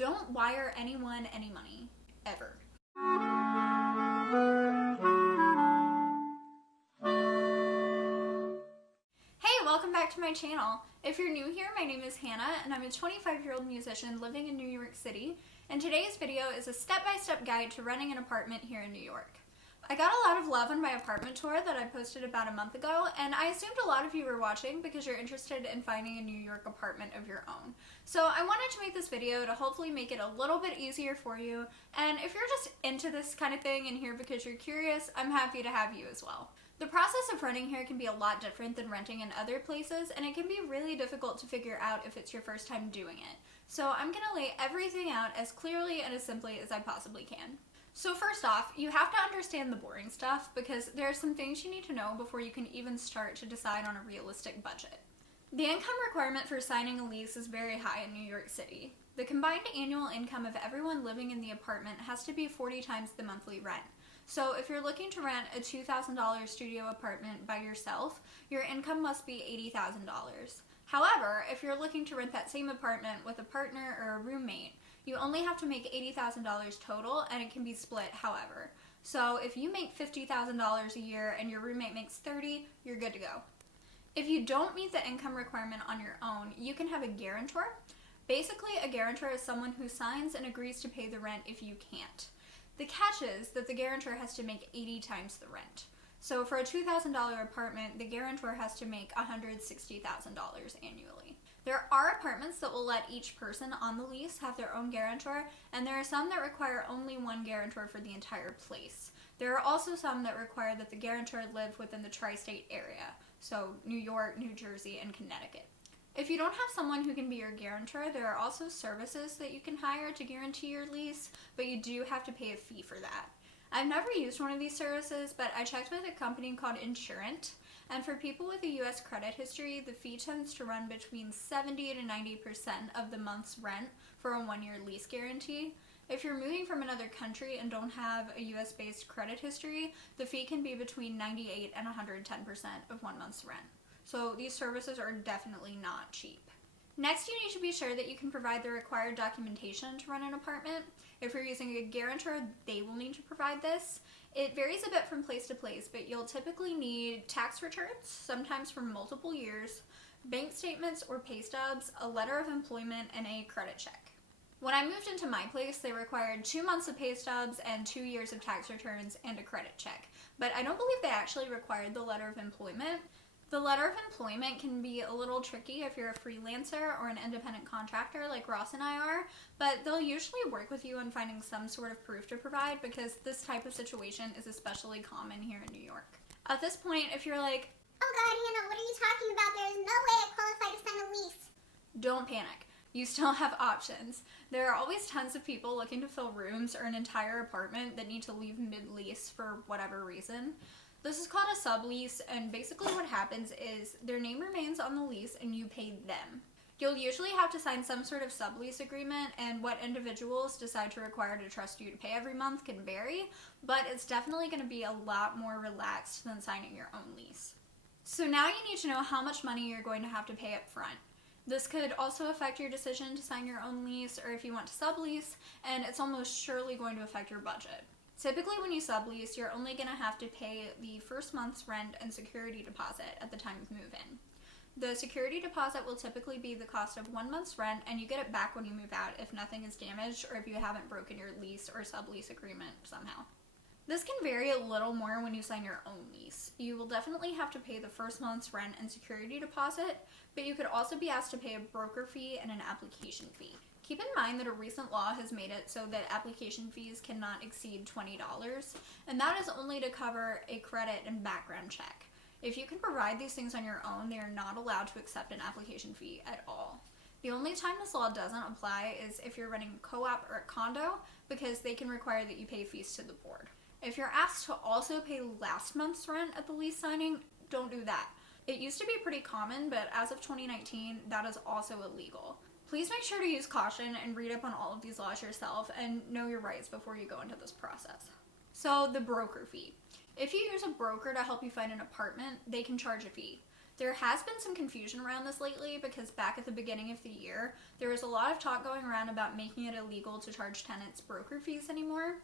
don't wire anyone any money, ever. Hey, welcome back to my channel. If you're new here, my name is Hannah and I'm a 25-year-old musician living in New York City, and today's video is a step-by-step guide to renting an apartment here in New York. I got a lot of love on my apartment tour that I posted about a month ago, and I assumed a lot of you were watching because you're interested in finding a New York apartment of your own. So I wanted to make this video to hopefully make it a little bit easier for you, and if you're just into this kind of thing and here because you're curious, I'm happy to have you as well. The process of renting here can be a lot different than renting in other places, and it can be really difficult to figure out if it's your first time doing it. So I'm gonna lay everything out as clearly and as simply as I possibly can. So first off, you have to understand the boring stuff because there are some things you need to know before you can even start to decide on a realistic budget. The income requirement for signing a lease is very high in New York City. The combined annual income of everyone living in the apartment has to be 40 times the monthly rent. So if you're looking to rent a $2,000 studio apartment by yourself, your income must be $80,000. However, if you're looking to rent that same apartment with a partner or a roommate, you only have to make $80,000 total, and it can be split however. So if you make $50,000 a year and your roommate makes $30,000, you're good to go. If you don't meet the income requirement on your own, you can have a guarantor. Basically, a guarantor is someone who signs and agrees to pay the rent if you can't. The catch is that the guarantor has to make 80 times the rent. So for a $2,000 apartment, the guarantor has to make $160,000 annually. There are apartments that will let each person on the lease have their own guarantor, and there are some that require only one guarantor for the entire place. There are also some that require that the guarantor live within the tri-state area, so New York, New Jersey, and Connecticut. If you don't have someone who can be your guarantor, there are also services that you can hire to guarantee your lease, but you do have to pay a fee for that. I've never used one of these services, but I checked with a company called Insurant, and for people with a US credit history, the fee tends to run between 70 to 90% of the month's rent for a one-year lease guarantee. If you're moving from another country and don't have a US-based credit history, the fee can be between 98 and 110% of 1 month's rent. So these services are definitely not cheap. Next, you need to be sure that you can provide the required documentation to rent an apartment. If you're using a guarantor, they will need to provide this. It varies a bit from place to place, but you'll typically need tax returns, sometimes for multiple years, bank statements or pay stubs, a letter of employment, and a credit check. When I moved into my place, they required 2 months of pay stubs and 2 years of tax returns and a credit check, but I don't believe they actually required the letter of employment. The letter of employment can be a little tricky if you're a freelancer or an independent contractor like Ross and I are, but they'll usually work with you on finding some sort of proof to provide because this type of situation is especially common here in New York. At this point, if you're like, "Oh God, Hannah, what are you talking about? There's no way I qualify to sign a lease." Don't panic. You still have options. There are always tons of people looking to fill rooms or an entire apartment that need to leave mid-lease for whatever reason. This is called a sublease, and basically what happens is their name remains on the lease and you pay them. You'll usually have to sign some sort of sublease agreement, and what individuals decide to require to trust you to pay every month can vary, but it's definitely going to be a lot more relaxed than signing your own lease. So now you need to know how much money you're going to have to pay up front. This could also affect your decision to sign your own lease or if you want to sublease, and it's almost surely going to affect your budget. Typically when you sublease, you're only going to have to pay the first month's rent and security deposit at the time of move-in. The security deposit will typically be the cost of 1 month's rent, and you get it back when you move out if nothing is damaged or if you haven't broken your lease or sublease agreement somehow. This can vary a little more when you sign your own lease. You will definitely have to pay the first month's rent and security deposit, but you could also be asked to pay a broker fee and an application fee. Keep in mind that a recent law has made it so that application fees cannot exceed $20, and that is only to cover a credit and background check. If you can provide these things on your own, they are not allowed to accept an application fee at all. The only time this law doesn't apply is if you're renting a co-op or a condo, because they can require that you pay fees to the board. If you're asked to also pay last month's rent at the lease signing, don't do that. It used to be pretty common, but as of 2019, that is also illegal. Please make sure to use caution and read up on all of these laws yourself and know your rights before you go into this process. So the broker fee. If you use a broker to help you find an apartment, they can charge a fee. There has been some confusion around this lately because back at the beginning of the year, there was a lot of talk going around about making it illegal to charge tenants broker fees anymore.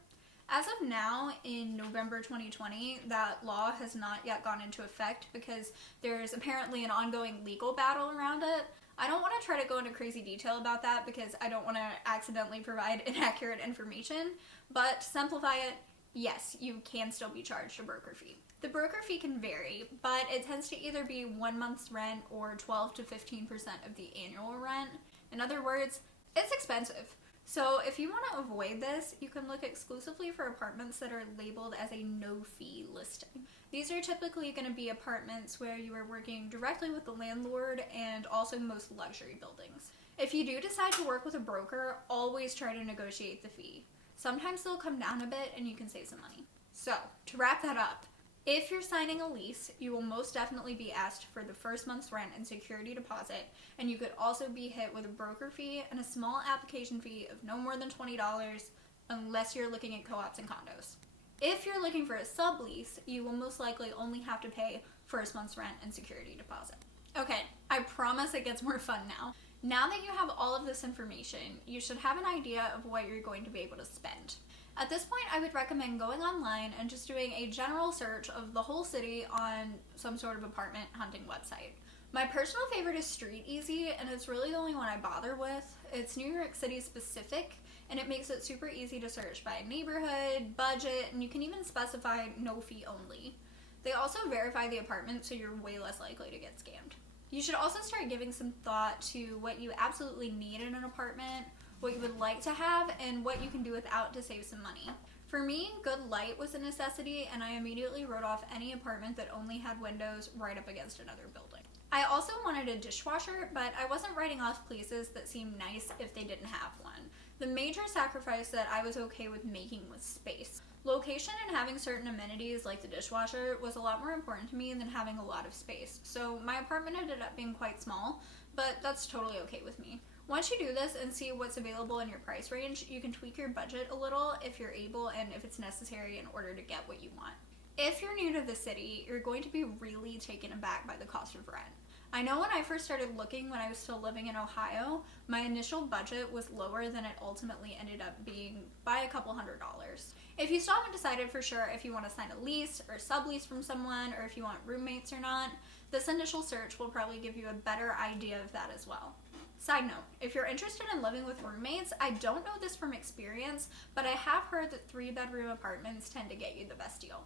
As of now, in November 2020, that law has not yet gone into effect because there's apparently an ongoing legal battle around it. I don't want to try to go into crazy detail about that because I don't want to accidentally provide inaccurate information, but to simplify it, yes, you can still be charged a broker fee. The broker fee can vary, but it tends to either be 1 month's rent or 12 to 15% of the annual rent. In other words, it's expensive. So if you want to avoid this, you can look exclusively for apartments that are labeled as a no-fee listing. These are typically going to be apartments where you are working directly with the landlord and also most luxury buildings. If you do decide to work with a broker, always try to negotiate the fee. Sometimes they'll come down a bit and you can save some money. So, to wrap that up, if you're signing a lease, you will most definitely be asked for the first month's rent and security deposit, and you could also be hit with a broker fee and a small application fee of no more than $20 unless you're looking at co-ops and condos. If you're looking for a sublease, you will most likely only have to pay first month's rent and security deposit. Okay, I promise it gets more fun now. Now that you have all of this information, you should have an idea of what you're going to be able to spend. At this point, I would recommend going online and just doing a general search of the whole city on some sort of apartment hunting website. My personal favorite is Street Easy, and it's really the only one I bother with. It's New York City specific, and it makes it super easy to search by neighborhood, budget, and you can even specify no fee only. They also verify the apartment, so you're way less likely to get scammed. You should also start giving some thought to what you absolutely need in an apartment, what you would like to have, and what you can do without to save some money. For me, good light was a necessity, and I immediately wrote off any apartment that only had windows right up against another building. I also wanted a dishwasher, but I wasn't writing off places that seemed nice if they didn't have one. The major sacrifice that I was okay with making was space. Location and having certain amenities like the dishwasher was a lot more important to me than having a lot of space. So my apartment ended up being quite small, but that's totally okay with me. Once you do this and see what's available in your price range, you can tweak your budget a little if you're able and if it's necessary in order to get what you want. If you're new to the city, you're going to be really taken aback by the cost of rent. I know when I first started looking when I was still living in Ohio, my initial budget was lower than it ultimately ended up being by a couple $100s. If you still haven't decided for sure if you want to sign a lease or sublease from someone or if you want roommates or not, this initial search will probably give you a better idea of that as well. Side note, if you're interested in living with roommates, I don't know this from experience, but I have heard that 3-bedroom apartments tend to get you the best deal.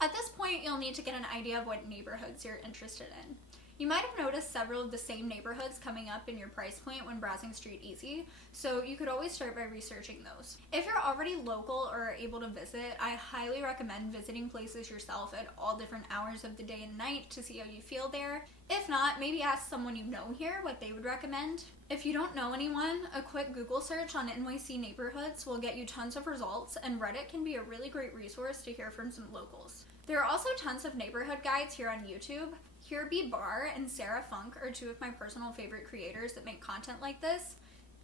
At this point, you'll need to get an idea of what neighborhoods you're interested in. You might have noticed several of the same neighborhoods coming up in your price point when browsing Street Easy, so you could always start by researching those. If you're already local or are able to visit, I highly recommend visiting places yourself at all different hours of the day and night to see how you feel there. If not, maybe ask someone you know here what they would recommend. If you don't know anyone, a quick Google search on NYC neighborhoods will get you tons of results, and Reddit can be a really great resource to hear from some locals. There are also tons of neighborhood guides here on YouTube. Here Be Bar and Sarah Funk are two of my personal favorite creators that make content like this,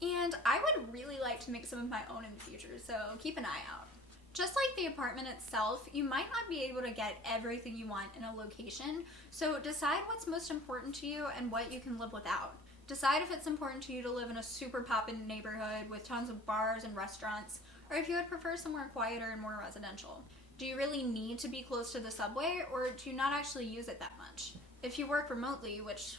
and I would really like to make some of my own in the future, so keep an eye out. Just like the apartment itself, you might not be able to get everything you want in a location, so decide what's most important to you and what you can live without. Decide if it's important to you to live in a super poppin' neighborhood with tons of bars and restaurants, or if you would prefer somewhere quieter and more residential. Do you really need to be close to the subway, or do you not actually use it that much? If you work remotely, which,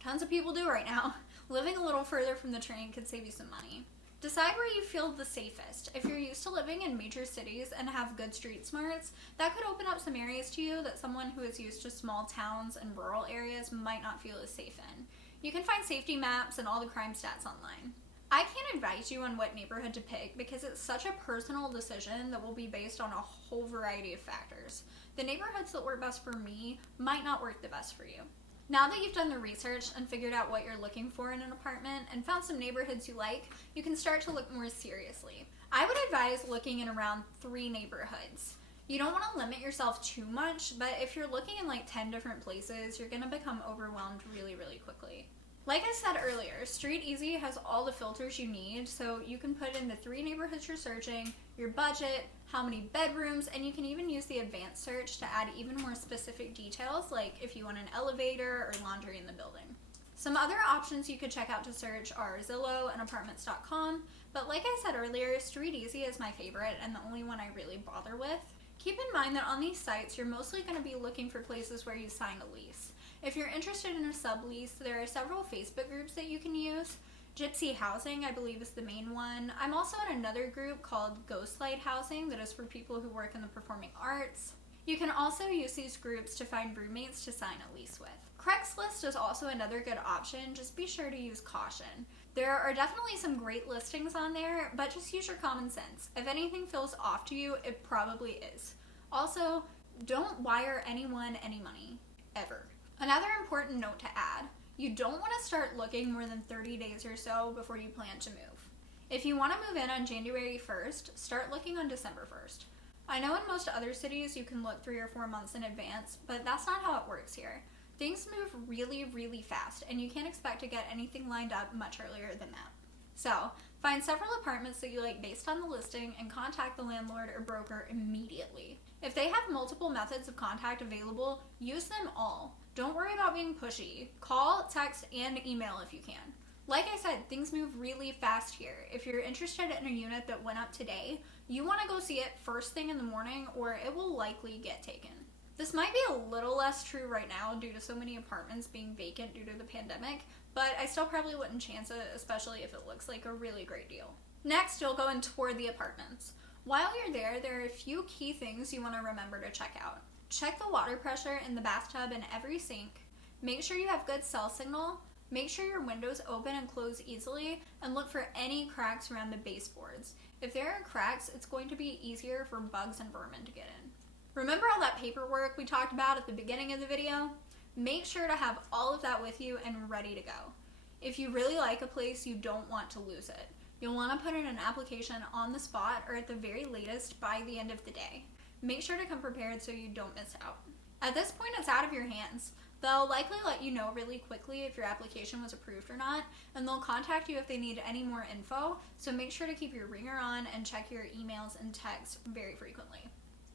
tons of people do right now, living a little further from the train could save you some money. Decide where you feel the safest. If you're used to living in major cities and have good street smarts, that could open up some areas to you that someone who is used to small towns and rural areas might not feel as safe in. You can find safety maps and all the crime stats online. I can't advise you on what neighborhood to pick because it's such a personal decision that will be based on a whole variety of factors. The neighborhoods that work best for me might not work the best for you. Now that you've done the research and figured out what you're looking for in an apartment and found some neighborhoods you like, you can start to look more seriously. I would advise looking in around 3 neighborhoods. You don't want to limit yourself too much, but if you're looking in like 10 different places, you're going to become overwhelmed really, really quickly. Like I said earlier, Street Easy has all the filters you need, so you can put in the 3 neighborhoods you're searching, your budget, how many bedrooms, and you can even use the advanced search to add even more specific details, like if you want an elevator or laundry in the building. Some other options you could check out to search are Zillow and Apartments.com, but like I said earlier, Street Easy is my favorite and the only one I really bother with. Keep in mind that on these sites, you're mostly going to be looking for places where you sign a lease. If you're interested in a sublease, there are several Facebook groups that you can use. Gypsy Housing, I believe, is the main one. I'm also in another group called Ghostlight Housing that is for people who work in the performing arts. You can also use these groups to find roommates to sign a lease with. Craigslist is also another good option, just be sure to use caution. There are definitely some great listings on there, but just use your common sense. If anything feels off to you, it probably is. Also, don't wire anyone any money, ever. Another important note to add, you don't want to start looking more than 30 days or so before you plan to move. If you want to move in on January 1st, start looking on December 1st. I know in most other cities you can look 3 or 4 months in advance, but that's not how it works here. Things move really, really fast, and you can't expect to get anything lined up much earlier than that. So, find several apartments that you like based on the listing and contact the landlord or broker immediately. If they have multiple methods of contact available, use them all. Don't worry about being pushy. Call, text, and email if you can. Like I said, things move really fast here. If you're interested in a unit that went up today, you want to go see it first thing in the morning or it will likely get taken. This might be a little less true right now due to so many apartments being vacant due to the pandemic, but I still probably wouldn't chance it, especially if it looks like a really great deal. Next, you'll go and tour the apartments. While you're there, there are a few key things you want to remember to check out. Check the water pressure in the bathtub and every sink. Make sure you have good cell signal. Make sure your windows open and close easily, and look for any cracks around the baseboards. If there are cracks, it's going to be easier for bugs and vermin to get in. Remember all that paperwork we talked about at the beginning of the video? Make sure to have all of that with you and ready to go. If you really like a place, you don't want to lose it. You'll want to put in an application on the spot or at the very latest by the end of the day. Make sure to come prepared so you don't miss out. At this point, it's out of your hands. They'll likely let you know really quickly if your application was approved or not, and they'll contact you if they need any more info, so make sure to keep your ringer on and check your emails and texts very frequently.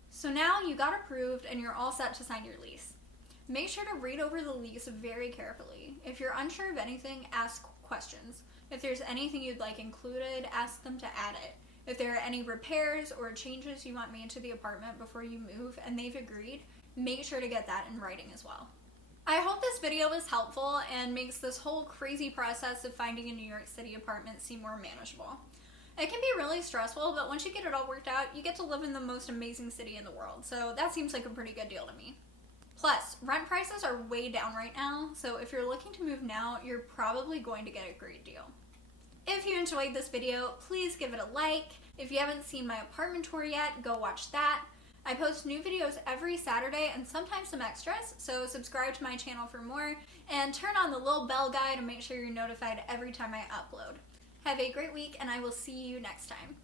So now you got approved and you're all set to sign your lease. Make sure to read over the lease very carefully. If you're unsure of anything, ask questions. If there's anything you'd like included, ask them to add it. If there are any repairs or changes you want made to the apartment before you move and they've agreed, make sure to get that in writing as well. I hope this video was helpful and makes this whole crazy process of finding a New York City apartment seem more manageable. It can be really stressful, but once you get it all worked out, you get to live in the most amazing city in the world, so that seems like a pretty good deal to me. Plus, rent prices are way down right now, so if you're looking to move now, you're probably going to get a great deal. If you enjoyed this video, please give it a like. If you haven't seen my apartment tour yet, go watch that. I post new videos every Saturday and sometimes some extras, so subscribe to my channel for more, and turn on the little bell guy to make sure you're notified every time I upload. Have a great week, and I will see you next time.